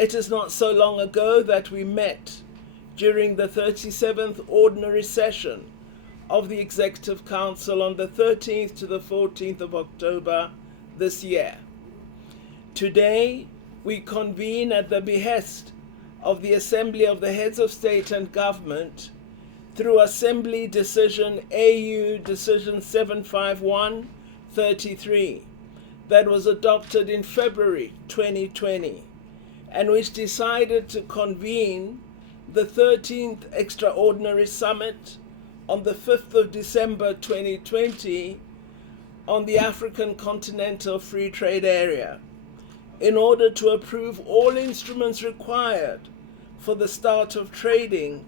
It is not so long ago that we met during the 37th Ordinary Session of the Executive Council on the 13th to the 14th of October this year. Today, we convene at the behest of the Assembly of the Heads of State and Government through Assembly Decision AU Decision 751-33 that was adopted in February 2020 and which decided to convene the 13th Extraordinary Summit on the 5th of December 2020 on the African Continental Free Trade Area in order to approve all instruments required for the start of trading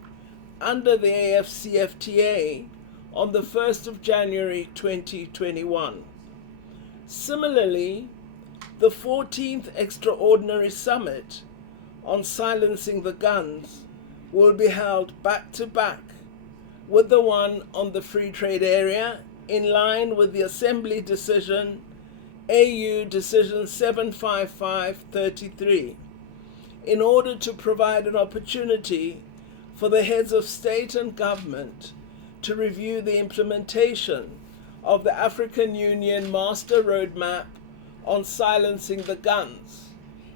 under the AfCFTA on the 1st of January 2021. Similarly, the 14th Extraordinary Summit on Silencing the Guns will be held back-to-back with the one on the Free Trade Area in line with the Assembly Decision AU Decision 755-33 in order to provide an opportunity for the heads of state and government to review the implementation of the African Union Master Roadmap on silencing the guns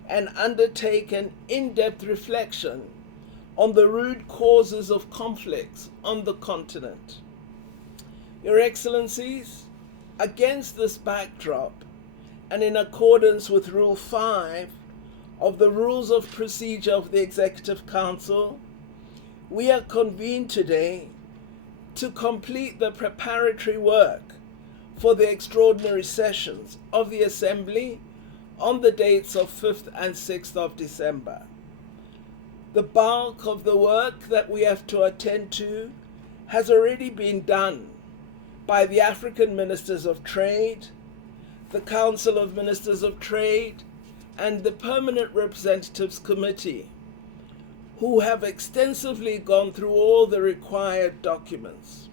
and undertake an in-depth reflection on the root causes of conflicts on the continent. Your Excellencies, against this backdrop and in accordance with Rule 5 of the Rules of Procedure of the Executive Council, we are convened today to complete the preparatory work for the extraordinary sessions of the Assembly on the dates of 5th and 6th of December. The bulk of the work that we have to attend to has already been done by the African Ministers of Trade, the Council of Ministers of Trade, and the Permanent Representatives Committee, who have extensively gone through all the required documents.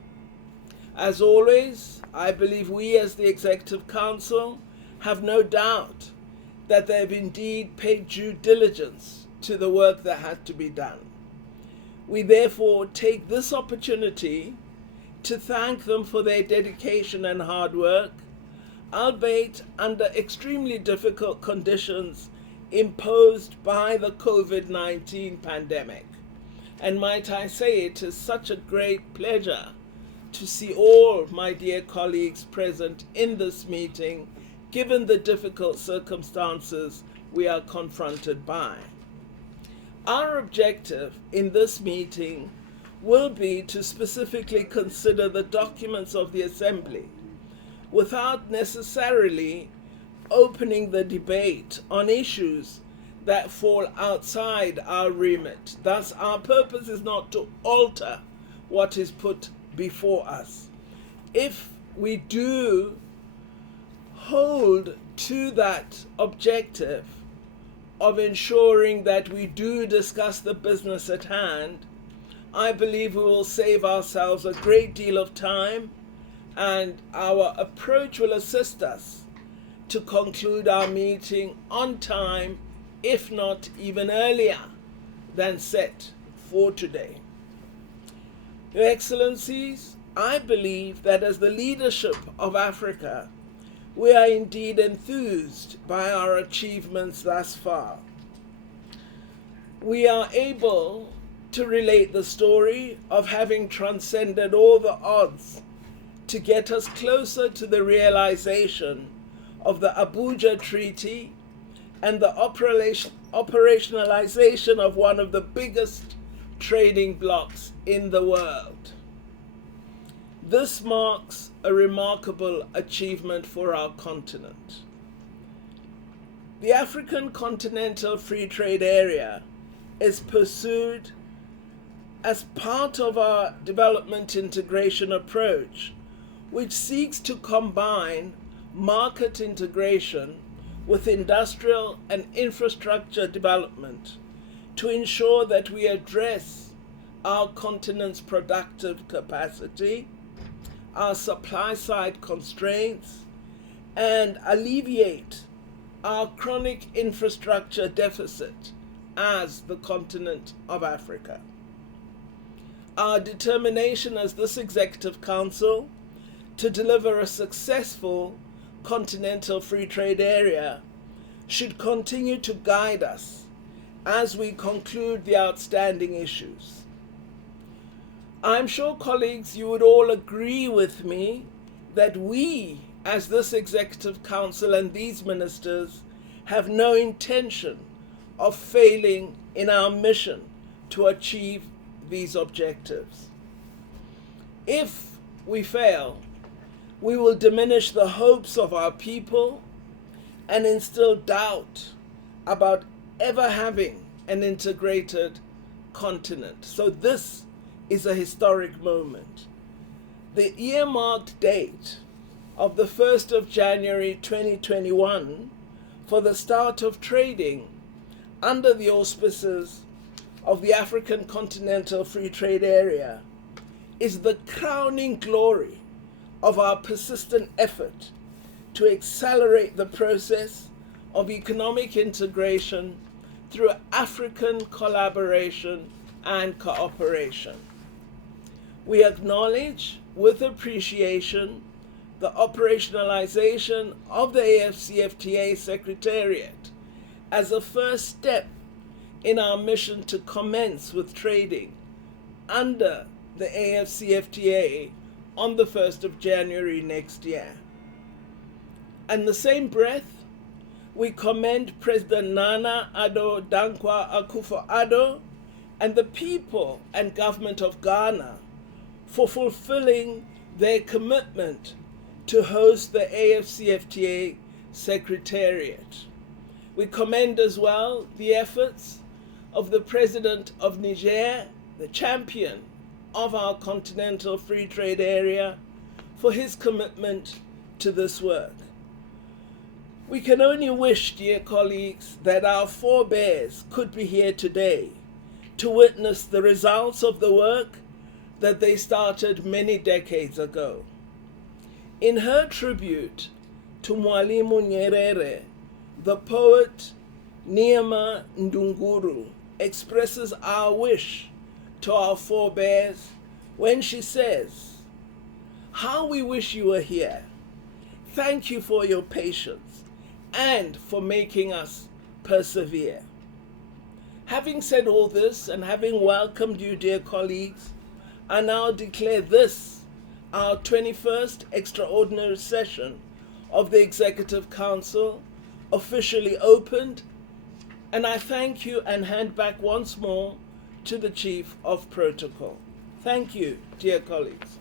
As always, I believe we as the Executive Council have no doubt that they have indeed paid due diligence to the work that had to be done. We therefore take this opportunity to thank them for their dedication and hard work, albeit under extremely difficult conditions imposed by the COVID-19 pandemic. And might I say, it is such a great pleasure to see all my dear colleagues present in this meeting, given the difficult circumstances we are confronted by. Our objective in this meeting will be to specifically consider the documents of the Assembly without necessarily opening the debate on issues that fall outside our remit. Thus, our purpose is not to alter what is put before us. If we do hold to that objective of ensuring that we do discuss the business at hand, I believe we will save ourselves a great deal of time, and our approach will assist us to conclude our meeting on time, if not even earlier than set for today. Your Excellencies, I believe that as the leadership of Africa, we are indeed enthused by our achievements thus far. We are able to relate the story of having transcended all the odds to get us closer to the realization of the Abuja Treaty and the operationalization of one of the biggest trading blocs in the world. This marks a remarkable achievement for our continent. The African Continental Free Trade Area is pursued as part of our development integration approach, which seeks to combine market integration with industrial and infrastructure development to ensure that we address our continent's productive capacity, our supply-side constraints, and alleviate our chronic infrastructure deficit as the continent of Africa. Our determination as this Executive Council to deliver a successful continental free trade area should continue to guide us as we conclude the outstanding issues. I'm sure, colleagues, you would all agree with me that we, as this Executive Council and these ministers, have no intention of failing in our mission to achieve these objectives. If we fail, we will diminish the hopes of our people and instill doubt about ever having an integrated continent. So this is a historic moment. The earmarked date of the 1st of January 2021 for the start of trading under the auspices of the African Continental Free Trade Area is the crowning glory of our persistent effort to accelerate the process of economic integration through African collaboration and cooperation. We acknowledge with appreciation the operationalization of the AfCFTA Secretariat as a first step in our mission to commence with trading under the AfCFTA on the 1st of January next year. In the same breath, we commend President Nana Addo Dankwa Akufo-Addo and the people and government of Ghana for fulfilling their commitment to host the AfCFTA Secretariat. We commend as well the efforts of the President of Niger, the champion of our Continental Free Trade Area, for his commitment to this work. We can only wish, dear colleagues, that our forebears could be here today to witness the results of the work that they started many decades ago. In her tribute to Mwalimu Nyerere, the poet Neema Ndunguru expresses our wish to our forebears when she says, "How we wish you were here. Thank you for your patience and for making us persevere." Having said all this and having welcomed you, dear colleagues, I now declare this our 21st extraordinary session of the Executive Council officially opened, and I thank you and hand back once more to the Chief of Protocol. Thank you, dear colleagues.